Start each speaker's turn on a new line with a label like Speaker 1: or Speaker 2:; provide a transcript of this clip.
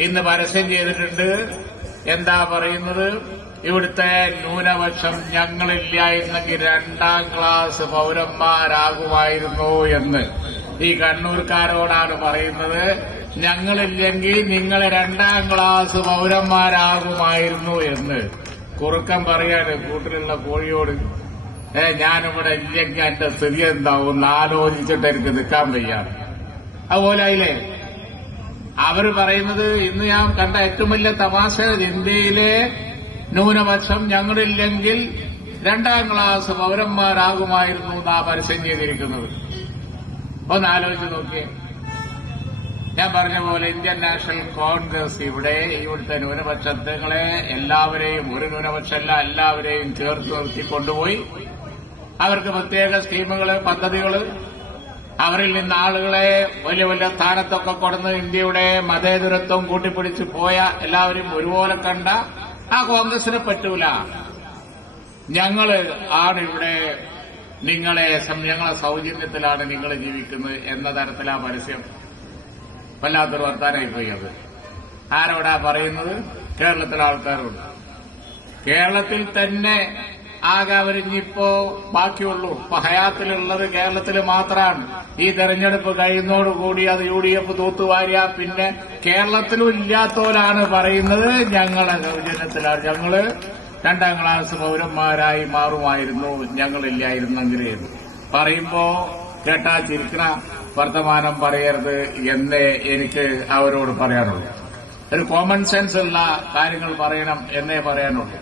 Speaker 1: ഇന്ന് പരസ്യം ചെയ്തിട്ടുണ്ട്. എന്താ പറയുന്നത്? ഇവിടുത്തെ ന്യൂനപക്ഷം ഞങ്ങളില്ലായിരുന്നെങ്കിൽ രണ്ടാം ക്ലാസ് പൗരന്മാരാകുമായിരുന്നു എന്ന്. ഈ കണ്ണൂർക്കാരോടാണ് പറയുന്നത്. ഞങ്ങളില്ലെങ്കിൽ നിങ്ങൾ രണ്ടാം ക്ലാസ് പൗരന്മാരാകുമായിരുന്നു എന്ന്. കുറുക്കം പറയാണ് കൂട്ടിലുള്ള കോഴിയോട് ഏ ഞാനിവിടെ ഇല്ലെങ്കിൽ എന്റെ സ്ഥിതി എന്താവും ആലോചിച്ചിട്ട് എനിക്ക് നിൽക്കാൻ വയ്യാണ് അതുപോലെ അതിലെ അവർ പറയുന്നത് ഇന്ന് ഞാൻ കണ്ട ഏറ്റവും വലിയ തമാശ ഇന്ത്യയിലെ ന്യൂനപക്ഷം ഞങ്ങളില്ലെങ്കിൽ രണ്ടാം ക്ലാസ് പൗരന്മാരാകുമായിരുന്നു എന്നാ പരസ്യം ചെയ്തിരിക്കുന്നത് ഒന്ന് ആലോചിച്ച് നോക്കിയേ. ഞാൻ പറഞ്ഞ പോലെ ഇന്ത്യൻ നാഷണൽ കോൺഗ്രസ് ഇവിടെ ഇവിടുത്തെ ന്യൂനപക്ഷങ്ങളെ എല്ലാവരെയും ഒരു ന്യൂനപക്ഷമല്ല എല്ലാവരെയും ചേർത്ത് നിർത്തി കൊണ്ടുപോയി. അവർക്ക് പ്രത്യേക സ്കീമുകൾ പദ്ധതികൾ അവരിൽ നിന്ന് ആളുകളെ വലിയ വലിയ സ്ഥാനത്തൊക്കെ കൊടുന്ന് ഇന്ത്യയുടെ മതേതരത്വം കൂട്ടിപ്പിടിച്ച് പോയ എല്ലാവരും ഒരുപോലെ കണ്ട ആ കോൺഗ്രസിന് പറ്റൂല. ഞങ്ങൾ ആണ് ഇവിടെ നിങ്ങളെ ഞങ്ങളെ സൗജന്യത്തിലാണ് നിങ്ങൾ ജീവിക്കുന്നത് എന്ന തരത്തിലാ പരസ്യം വല്ലാത്തൊരു വർത്താനായി പോയി അത്. ആരോടാ പറയുന്നത്? കേരളത്തിലെ ആൾക്കാരുണ്ട് കേരളത്തിൽ തന്നെ ആകെ അവരിഞ്ഞിപ്പോ ബാക്കിയുള്ളൂ. ഇപ്പൊ ഹയാത്തിലുള്ളത് കേരളത്തിൽ മാത്രമാണ് ഈ തെരഞ്ഞെടുപ്പ് കഴിയുന്നതോടുകൂടി അത് യു ഡി എഫ് തൂത്തുവാരിയ. പിന്നെ കേരളത്തിലും ഇല്ലാത്തവരാണ് പറയുന്നത് ഞങ്ങളെ സൗജന്യത്തിലാണ് ഞങ്ങൾ രണ്ടാം ക്ലാസ് പൗരന്മാരായി മാറുമായിരുന്നു. ഞങ്ങളില്ലായിരുന്നെങ്കിൽ പറയുമ്പോ കേട്ടാ ചിരിക്കണ വർത്തമാനം പറയരുത് എന്നേ എനിക്ക് അവരോട് പറയാനുള്ളൂ. ഒരു കോമൺ സെൻസ് ഉള്ള കാര്യങ്ങൾ പറയണം എന്നേ പറയാനുള്ളൂ.